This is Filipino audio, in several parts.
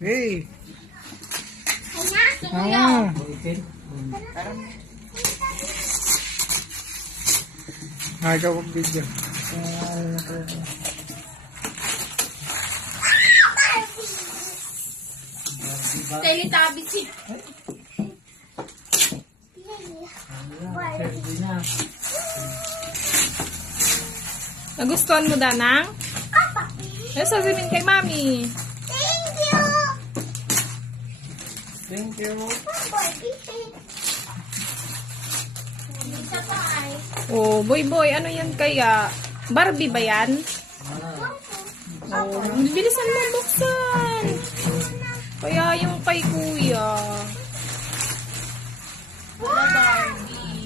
Hey. Ah. Ikaw ang video. Teletubbies si. Nagustuhan mo, Danang? Ano sasabihin kay Mami? Thank you. Oh, boy, ano yan kaya? Barbie ba yan? Oh, bilisan mo buksan. Kaya yung kay Kuya.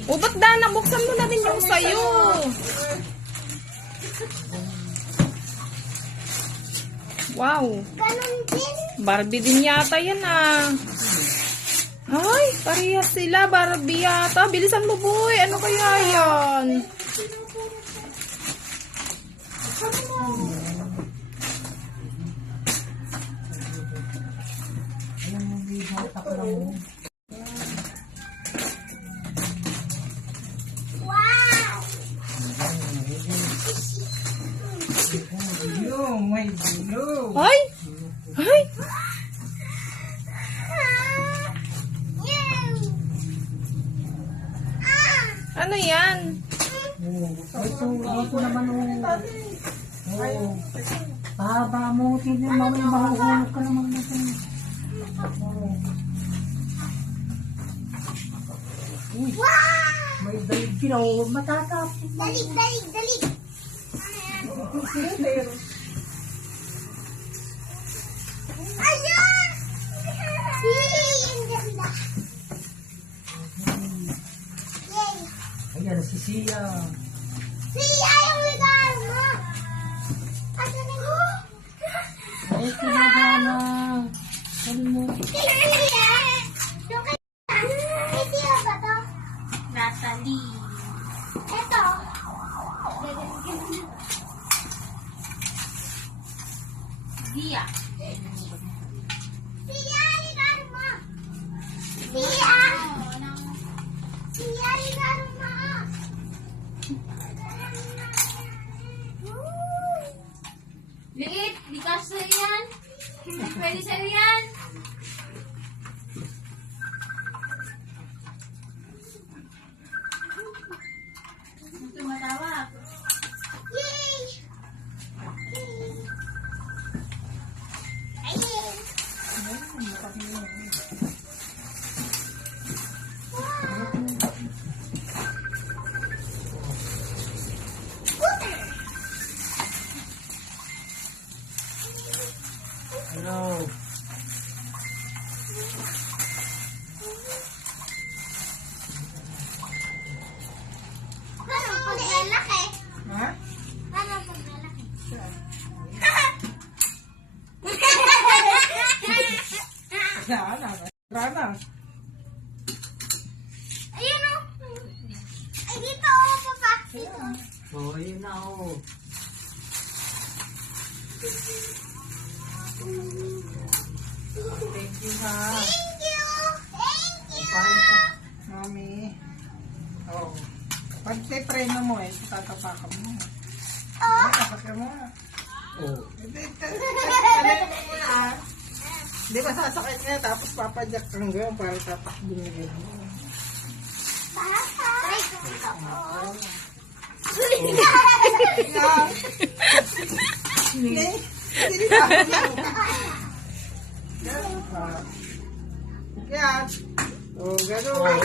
Oh, ba't Danang? Buksan mo na rin yung sayo. Wow. Barbie din yata yan ah. Ay, parehas sila. Barbie yata. Bilisan mo, boy. Ano kaya yan? Yung may gulo. Ay! Ay! Ano yan? Ito naman oh. Haba mo, tingnan mo, mahuhulog ka naman natin. Uy, may dalig oh, matatapos. Dalig. Ayun! Ang ganda. Yay! Ayan, si Sia. Siya yung regalo mo! Asan na mo? Ay, kinagana. Ano mo? Siya! Yung kay Siya ba to? Natalie. Ito. Dia. Siya, regalo mo! Siya! Siya, regalo mo! Liit, di kasi yan. Hindi pwede sa yan. Tumatawa. Yay! Ayun! Hello. Paano pag lalaki? Ha? Paano pag lalaki? Rana. Ayun o. Ay, dito o, papa. Dito. Oh, yun na oh. Thank you ha. Thank you. Thank you. Mami. Oh. Pag preno mo tatapakan mo. Oh. Tapakan mo. Oh. Hindi ba sasakit niya tapos papadyak kang gawin para tapak bumigil mo. Papa. Try ko ito. Hindi. Hindi ba? Yan. Oh, gano'n.